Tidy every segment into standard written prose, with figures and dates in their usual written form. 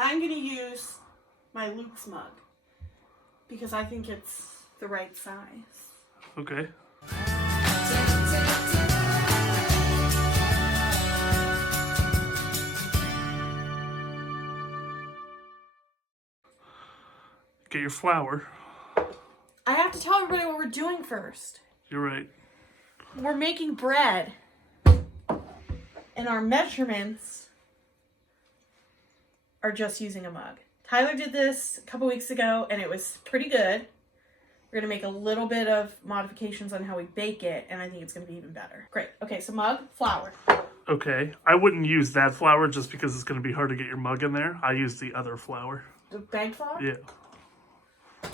I'm going to use my Luke's mug because I think it's the right size. Okay. Get your flour. I have to tell everybody what we're doing first. You're right. We're making bread. And our measurements are just using a mug. Tyler did this a couple weeks ago and it was pretty good. We're going to make a little bit of modifications on how we bake it, and I think it's going to be even better. Great. Okay, so mug, flour. Okay. I wouldn't use that flour just because it's going to be hard to get your mug in there. I use the other flour. The bagged flour? Yeah.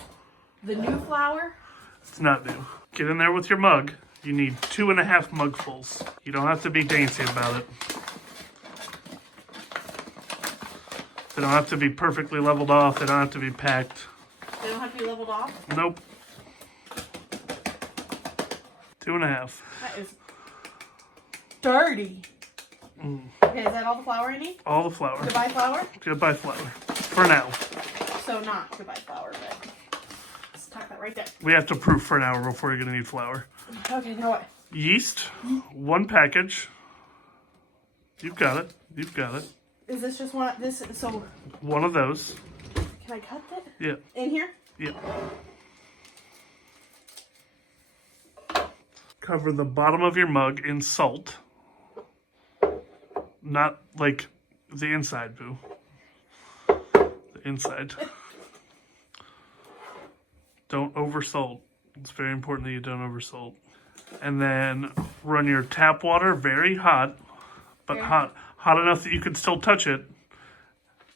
The new flour? It's not new. Get in there with your mug. You need 2.5 mugfuls. You don't have to be dainty about it. They don't have to be perfectly leveled off. They don't have to be packed. They don't have to be leveled off? Nope. 2.5. That is dirty. Okay, is that all the flour I need? All the flour. Goodbye flour? Goodbye flour. For now. So not goodbye flour, but let's tuck that right there. We have to proof for an hour before you're going to need flour. Okay, now what? Yeast. 1 package. You've got it. You've got it. Is this just one? This so? One of those. Can I cut that? Yeah. In here? Yeah. Cover the bottom of your mug in salt. Not like the inside, boo. The inside. Don't oversalt. It's very important that you don't oversalt. And then run your tap water very hot, but hot enough that you can still touch it.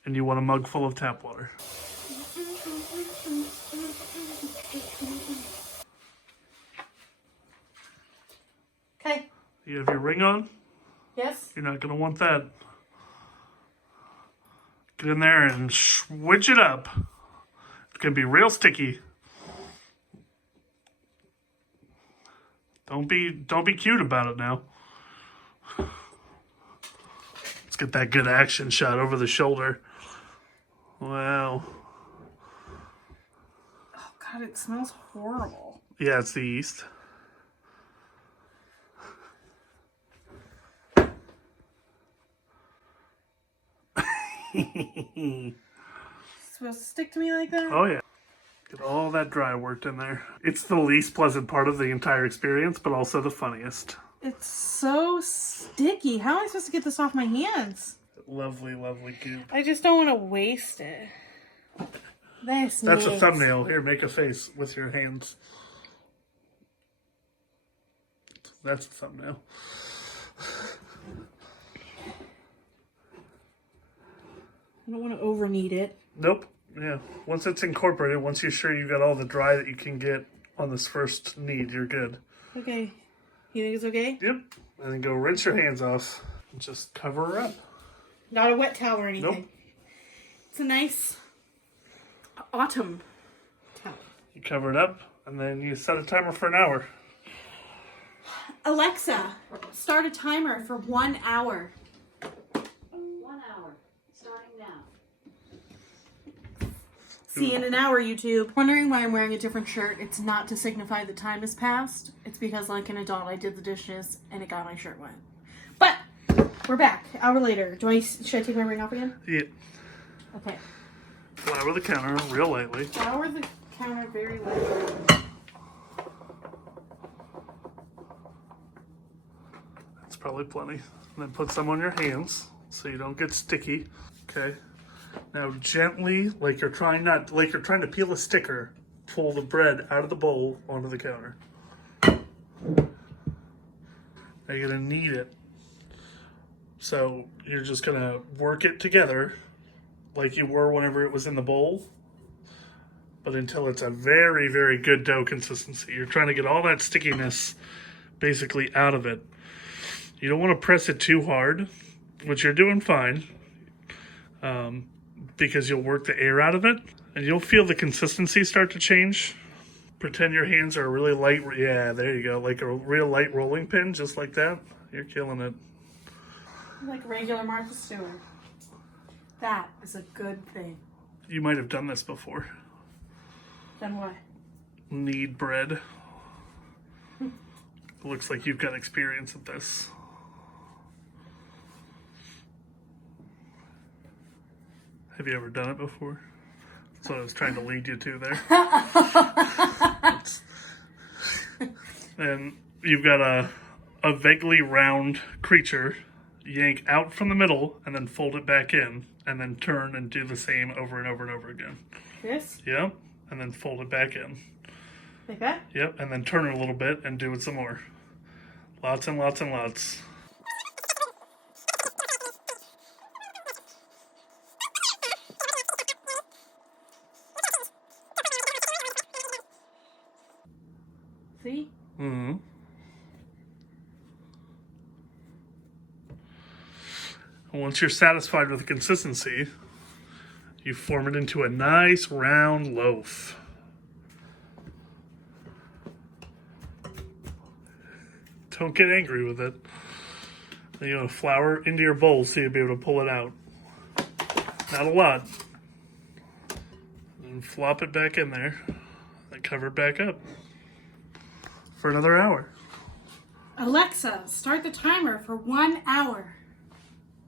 And you want a mug full of tap water. Okay. You have your ring on? Yes. You're not going to want that. Get in there and switch it up. It's going to be real sticky. Don't be cute about it now. Let's get that good action shot over the shoulder. Wow. Oh God, it smells horrible. Yeah, it's the yeast. Supposed to stick to me like that? Oh yeah. Get all that dry worked in there. It's the least pleasant part of the entire experience, but also the funniest. It's so sticky. How am I supposed to get this off my hands? Lovely, lovely goop. I just don't want to waste it. That's a thumbnail. Here, make a face with your hands. That's a thumbnail. I don't want to over knead it. Nope. Yeah. Once it's incorporated, once you're sure you got all the dry that you can get on this first knead, you're good. Okay. You think it's okay? Yep. And then go rinse your hands off and just cover her up. Not a wet towel or anything. Nope. It's a nice autumn towel. You cover it up and then you set a timer for an hour. Alexa, start a timer for 1 hour. 1 hour. Starting now. See you in an hour, YouTube. Wondering why I'm wearing a different shirt? It's not to signify the time has passed. It's because, like an adult, I did the dishes and it got my shirt wet. But we're back. Hour later. Should I take my ring off again? Yeah. Okay. Flour the counter real lightly. Flour the counter very lightly. That's probably plenty. And then put some on your hands so you don't get sticky. Okay. Now gently, like you're trying to peel a sticker, pull the bread out of the bowl onto the counter. Now you're gonna knead it. So you're just gonna work it together like you were whenever it was in the bowl, but until it's a very, very good dough consistency. You're trying to get all that stickiness basically out of it. You don't want to press it too hard, which you're doing fine, because you'll work the air out of it, and you'll feel the consistency start to change. Pretend your hands are really light. Yeah, there you go. Like a real light rolling pin, just like that. You're killing it. Like regular Martha Stewart. That is a good thing. You might have done this before. Then what? Knead bread. It looks like you've got experience at this. Have you ever done it before? That's what I was trying to lead you to there. And you've got a vaguely round creature. Yank out from the middle and then fold it back in, and then turn and do the same over and over and over again. This? Yep. And then fold it back in. Like that? Yep. And then turn it a little bit and do it some more. Lots and lots and lots. See? Mm-hmm. Once you're satisfied with the consistency, you form it into a nice round loaf. Don't get angry with it. Then you're going to flour into your bowl so you'll be able to pull it out. Not a lot. And flop it back in there. Then cover it back up for another hour. Alexa, start the timer for 1 hour.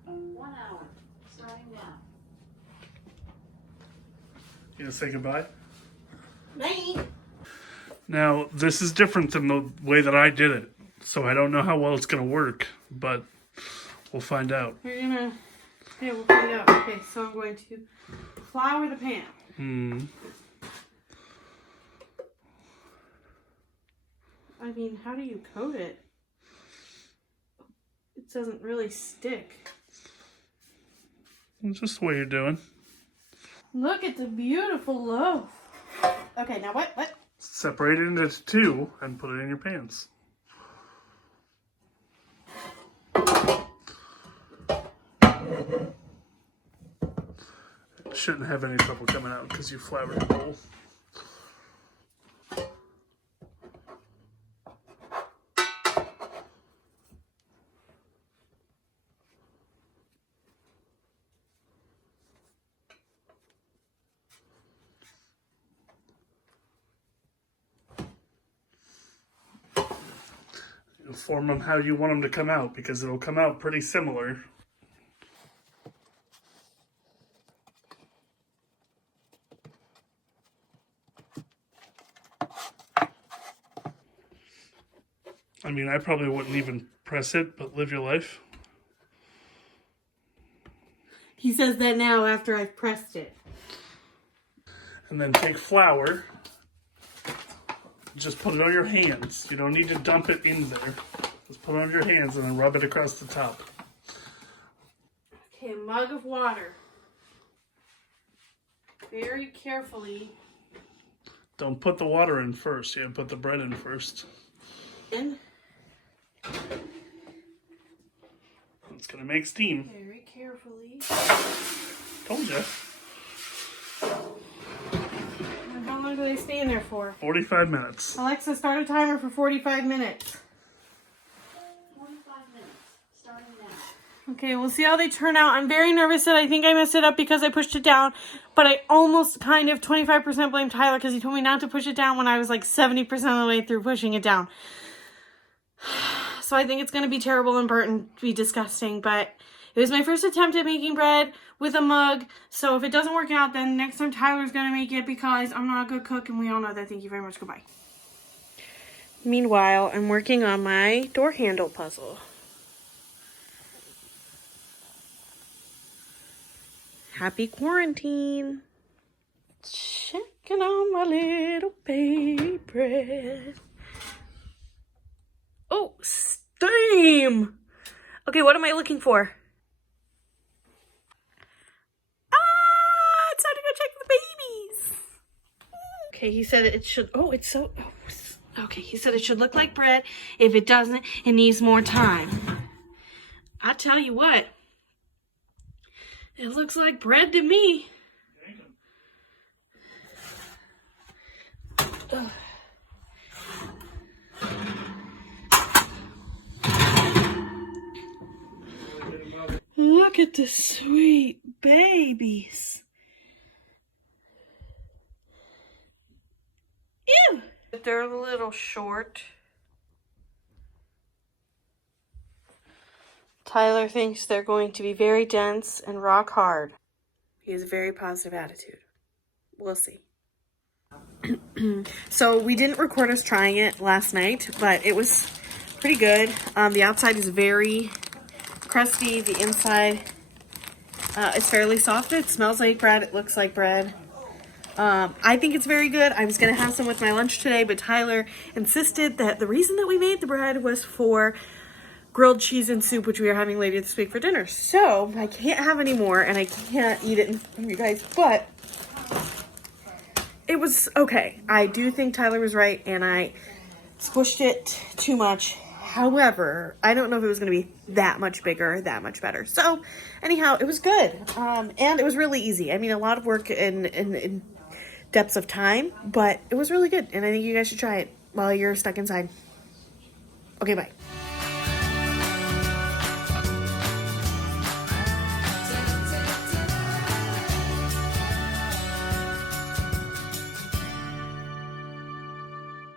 1 hour. Starting now. You gonna say goodbye? Bye. Now, this is different than the way that I did it, so I don't know how well it's gonna work, but we'll find out. We'll find out. Okay, so I'm going to flour the pan. I mean, how do you coat it? It doesn't really stick. It's just the way you're doing. Look at the beautiful loaf. Okay, now what? What? Separate it into two and put it in your pans. Shouldn't have any trouble coming out because you floured the bowl. Form them how you want them to come out because it'll come out pretty similar. I mean, I probably wouldn't even press it, but live your life. He says that now after I've pressed it. And then take flour. Just put it on your hands. You don't need to dump it in there. Just put it on your hands and then rub it across the top. Okay, a mug of water. Very carefully. Don't put the water in first. You have to put the bread in first. In. It's going to make steam. Very carefully. Told you. And how long do they stay in there for? 45 minutes. Alexa, start a timer for 45 minutes. 45 minutes. Starting now. Okay, we'll see how they turn out. I'm very nervous that I think I messed it up because I pushed it down. But I almost kind of 25% blame Tyler because he told me not to push it down when I was like 70% of the way through pushing it down. So I think it's going to be terrible and burnt and be disgusting. But it was my first attempt at making bread with a mug. So if it doesn't work out, then next time Tyler's going to make it because I'm not a good cook. And we all know that. Thank you very much. Goodbye. Meanwhile, I'm working on my door handle puzzle. Happy quarantine. Checking on my little baby bread. Oh, steam! Okay, what am I looking for? Ah, it's time to go check the babies. Okay, he said it should, okay, he said it should look like bread. If it doesn't, it needs more time. I tell you what, it looks like bread to me. Ugh. Look at the sweet babies. Ew! They're a little short. Tyler thinks they're going to be very dense and rock hard. He has a very positive attitude. We'll see. So we didn't record us trying it last night, but it was pretty good. The outside is very crusty. The inside is fairly soft. It smells like bread. It looks like bread. I think it's very good. I was going to have some with my lunch today, but Tyler insisted that the reason that we made the bread was for grilled cheese and soup, which we are having later this week for dinner. So I can't have any more, and I can't eat it in front of you guys, but it was okay. I do think Tyler was right, and I squished it too much. However, I don't know if it was going to be that much bigger, that much better. So anyhow, it was good. And it was really easy. I mean, a lot of work in depths of time, but it was really good. And I think you guys should try it while you're stuck inside. Okay, bye.